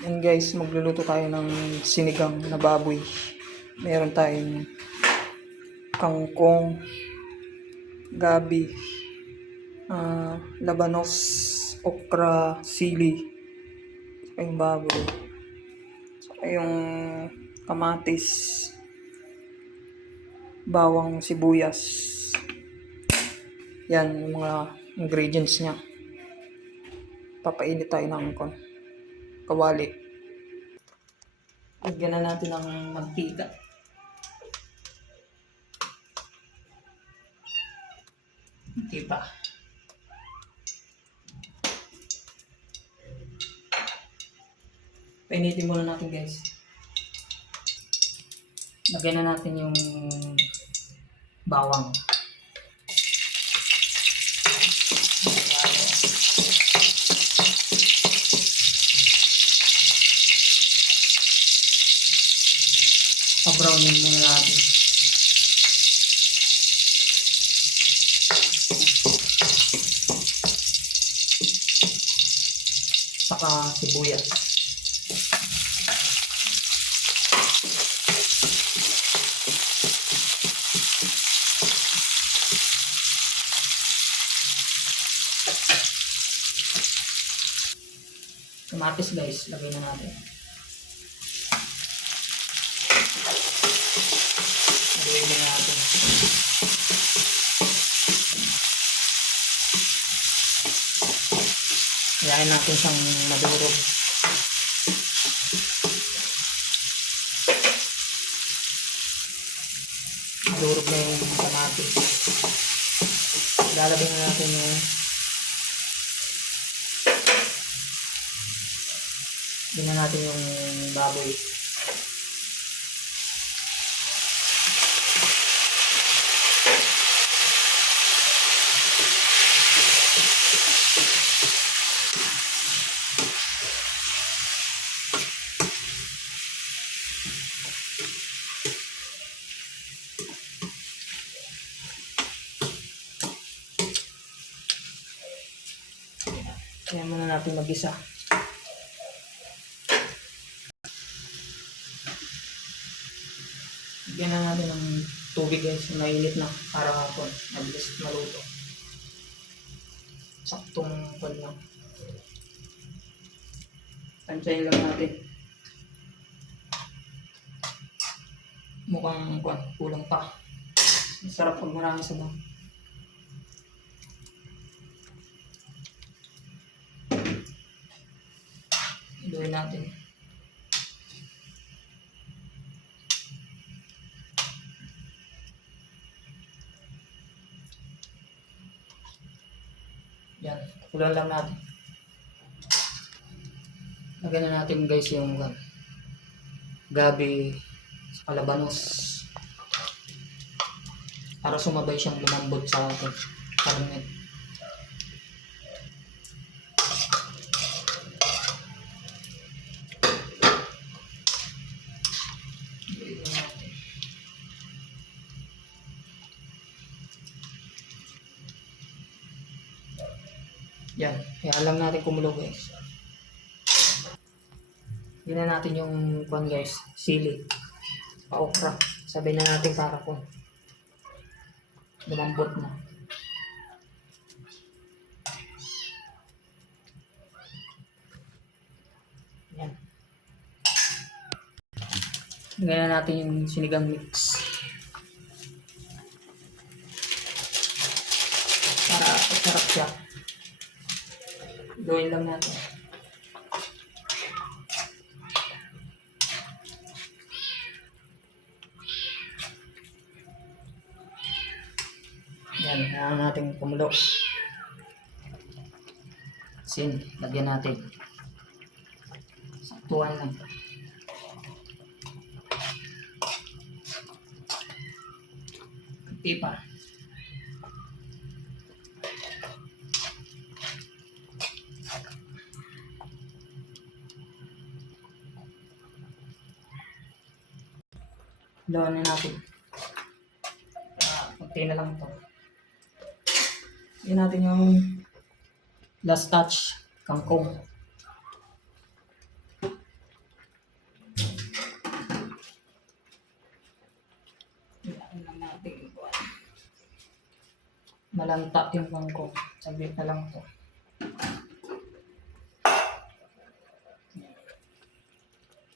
Yan guys, magluluto tayo ng sinigang na baboy. Meron tayong kangkong, gabi, labanos, okra, sili, saka yung baboy, saka yung kamatis, bawang, sibuyas. Yan yung mga ingredients niya. Papainit tayo ng kawali. Lagyan na natin ng mantika. Okay pa. Painitin muna natin guys. Lagyan na natin yung bawang. Pa-brownin muna natin. Saka sibuyas. Kamatis guys, lagay na natin. Lagay na natin. Hayain natin siyang madurog. Madurog na yung kamatis. Lalagay na natin yung baboy. Kaya muna natin mag-isa. Bigyan na natin ng tubig guys, mainit na para mabilis maluto. Saktong lang. Tansyahin lang natin. Mukhang kulang pa. Masarap pag marami sabaw. Iluin natin. Yan, kulang lang natin. Lagyan na natin guys yung gabi sa labanos para sumabay siyang lumambot sa karne. Yan, kaya lang natin kumulo guys. Yan na natin yung guys, sili, okra. Sabay na natin para lumambot na. Yan. Lagyan na natin yung sinigang mix. Para masarap siya. Gawin lang natin. Yan, kailangan natin kumulo. Sin, lagyan natin. Saktuhan lang. Kunti pa. Lawan na natin. Kunti na lang ito. Yan natin yung last touch, kangkong. malanta yung kangkong. Saglit na lang to.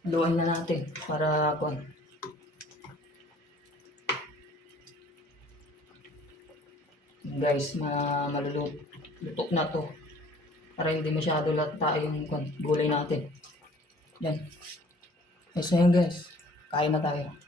Haluan na natin para kuan. Guys, malulutok na to. Para hindi masyado lata yung gulay natin. Yan. Ayos na yan guys. Kain na tayo.